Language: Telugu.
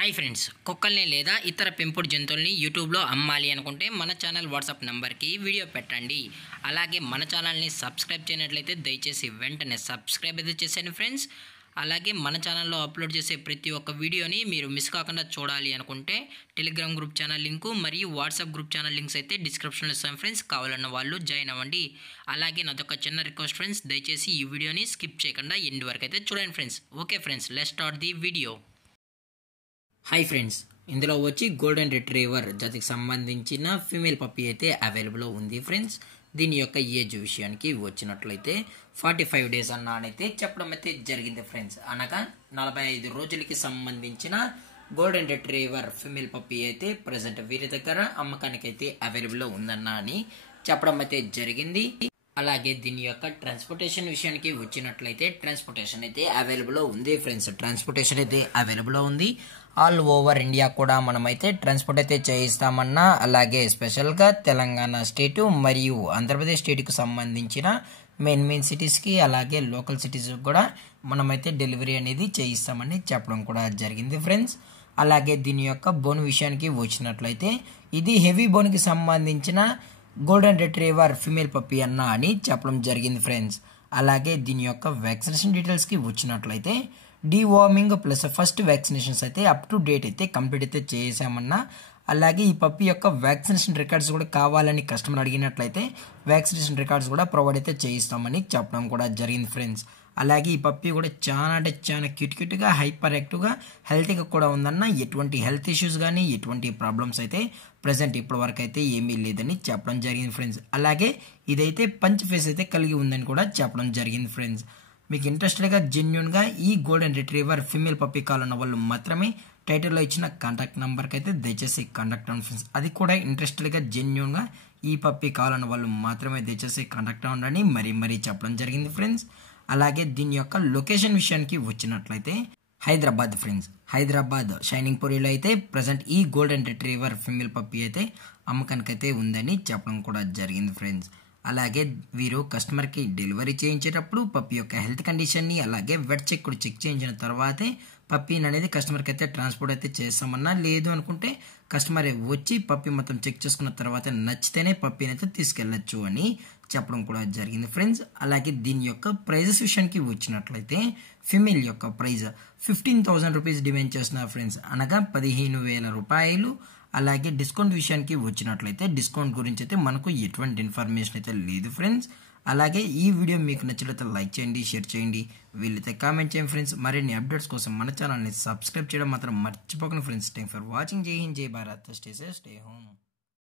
హాయ్ ఫ్రెండ్స్, కుక్కల్ని లేదా ఇతర పెంపుడు జంతువుల్ని యూట్యూబ్లో అమ్మాలి అనుకుంటే మన ఛానల్ వాట్సాప్ నెంబర్కి వీడియో పెట్టండి. అలాగే మన ఛానల్ని సబ్స్క్రైబ్ చేయనట్లయితే దయచేసి వెంటనే సబ్స్క్రైబ్ అయితే చేసేయండి ఫ్రెండ్స్. అలాగే మన ఛానల్లో అప్లోడ్ చేసే ప్రతి ఒక్క వీడియోని మీరు మిస్ కాకుండా చూడాలి అనుకుంటే టెలిగ్రామ్ గ్రూప్ ఛానల్ లింకు మరియు వాట్సాప్ గ్రూప్ ఛానల్ లింక్స్ అయితే డిస్క్రిప్షన్లో ఇస్తాను ఫ్రెండ్స్. కావాలన్న వాళ్ళు జాయిన్ అవ్వండి. అలాగే నాదొక చిన్న రిక్వెస్ట్ ఫ్రెండ్స్, దయచేసి ఈ వీడియోని స్కిప్ చేయకుండా ఎండ్ వరకు అయితే చూడండి friends. Okay friends, let's start the video. Hi friends, ఇందులో వచ్చి గోల్డెన్ రిట్రీవర్ జాతికి సంబంధించిన ఫీమేల్ పప్పీ అయితే అవైలబుల్ ఉంది ఫ్రెండ్స్. దీని యొక్క ఏజ్ విషయానికి వచ్చినట్లయితే 45 డేస్ అన్నానైతే చెప్పడం అయితే జరిగింది ఫ్రెండ్స్. అనగా 45 రోజులకి సంబంధించిన గోల్డెన్ రిట్రీవర్ ఫీమేల్ పప్పీ అయితే ప్రజెంట్ వీరి దగ్గర అమ్మకానికి అయితే అవైలబుల్ ఉందన్నా అని చెప్పడం అయితే జరిగింది. అలాగే దీని యొక్క ట్రాన్స్పోర్టేషన్ విషయానికి వచ్చినట్లయితే ట్రాన్స్పోర్టేషన్ అయితే అవైలబుల్ ఉంది ఫ్రెండ్స్. ట్రాన్స్పోర్టేషన్ అయితే అవైలబుల్ ఉంది. ఆల్ ఓవర్ ఇండియా కూడా మనమైతే ట్రాన్స్పోర్ట్ అయితే చేయిస్తామన్నా, అలాగే స్పెషల్గా తెలంగాణ స్టేటు మరియు ఆంధ్రప్రదేశ్ స్టేట్కి సంబంధించిన మెయిన్ సిటీస్కి అలాగే లోకల్ సిటీస్కి కూడా మనమైతే డెలివరీ అనేది చేయిస్తామని చెప్పడం కూడా జరిగింది ఫ్రెండ్స్. అలాగే దీని యొక్క బోన్ విషయానికి వచ్చినట్లయితే ఇది హెవీ బోన్కి సంబంధించిన గోల్డెన్ రిట్రీవర్ ఫీమేల్ పప్పీ అన్న అని చెప్పడం జరిగింది ఫ్రెండ్స్. అలాగే దీని యొక్క వ్యాక్సినేషన్ డీటెయిల్స్కి వచ్చినట్లయితే డీవార్మింగ్ ప్లస్ ఫస్ట్ వ్యాక్సినేషన్స్ అయితే అప్ టు డేట్ అయితే కంప్లీట్ అయితే చేసామన్నా, అలాగే ఈ పప్పీ యొక్క వ్యాక్సినేషన్ రికార్డ్స్ కూడా కావాలని కస్టమర్ అడిగినట్లయితే వ్యాక్సినేషన్ రికార్డ్స్ కూడా ప్రొవైడ్ అయితే చేయిస్తామని చెప్పడం కూడా జరిగింది ఫ్రెండ్స్. అలాగే ఈ పప్పీ కూడా చాలా అంటే చాలా క్యూట్గా హైపర్ యాక్టివ్గా హెల్తీగా కూడా ఉందన్న. ఎటువంటి హెల్త్ ఇష్యూస్ కానీ ఎటువంటి ప్రాబ్లమ్స్ అయితే ప్రజెంట్ ఇప్పటి వరకు అయితే ఏమీ లేదని చెప్పడం జరిగింది ఫ్రెండ్స్. అలాగే ఇదైతే పంచ్ ఫేస్ అయితే కలిగి ఉందని కూడా చెప్పడం జరిగింది ఫ్రెండ్స్. మీకు ఇంట్రెస్టెడ్గా జెన్యున్గా ఈ గోల్డెన్ రిట్రీవర్ ఫీమేల్ పప్పీ కావాలన్న వాళ్ళు మాత్రమే టైటిల్లో ఇచ్చిన కాంటాక్ట్ నెంబర్కి అయితే దయచేసి కాంటాక్ట్ అవ్వండి ఫ్రెండ్స్. అది కూడా ఇంట్రెస్టెడ్గా జెన్యున్గా ఈ పప్పీ కావాలన్న వాళ్ళు మాత్రమే దయచేసి కాంటాక్ట్ అవ్వండి మరీ చెప్పడం జరిగింది ఫ్రెండ్స్. అలాగే దీని యొక్క లొకేషన్ విషయానికి వచ్చినట్లయితే హైదరాబాద్ ఫ్రెండ్స్. హైదరాబాద్ షైనింగ్ పూరిలో అయితే ప్రజెంట్ ఈ గోల్డెన్ రిట్రీవర్ ఫీమేల్ పప్పీ అయితే అమ్మకానికి అయితే ఉందని చెప్పడం కూడా జరిగింది ఫ్రెండ్స్. అలాగే వీరు కస్టమర్కి డెలివరీ చేయించేటప్పుడు పప్పీ యొక్క హెల్త్ కండిషన్ని అలాగే వెట్ చెక్ కూడా చెక్ చేయించిన తర్వాతే పప్పీని అనేది కస్టమర్కి అయితే ట్రాన్స్పోర్ట్ అయితే చేస్తామన్నా, లేదు అనుకుంటే కస్టమర్ వచ్చి పప్పీ మొత్తం చెక్ చేసుకున్న తర్వాత నచ్చితేనే పప్పీని అయితే తీసుకెళ్ళచ్చు అని చెప్పడం కూడా జరిగింది ఫ్రెండ్స్. అలాగే దీని యొక్క ప్రైజెస్ విషయానికి వచ్చినట్లయితే ఫిమేల్ యొక్క ప్రైజ్ 15,000 రూపీస్ డిమాండ్ చేస్తున్నారు ఫ్రెండ్స్, అనగా 15,000 రూపాయలు. అలాగే డిస్కౌంట్ విషయానికి వచ్చినట్లయితే డిస్కౌంట్ గురించి అయితే మనకు ఎటువంటి ఇన్ఫర్మేషన్ అయితే లేదు ఫ్రెండ్స్. అలాగే ఈ వీడియో మీకు నచ్చినట్లయితే లైక్ చేయండి, షేర్ చేయండి, వీళ్ళైతే కామెంట్ చేయండి ఫ్రెండ్స్. మరిన్ని అప్డేట్స్ కోసం మన ఛానల్ని సబ్స్క్రైబ్ చేయడం మాత్రం మర్చిపోకండి ఫ్రెండ్స్. Thank for watching. జై హింద్, జై Bharat, stay safe, stay home.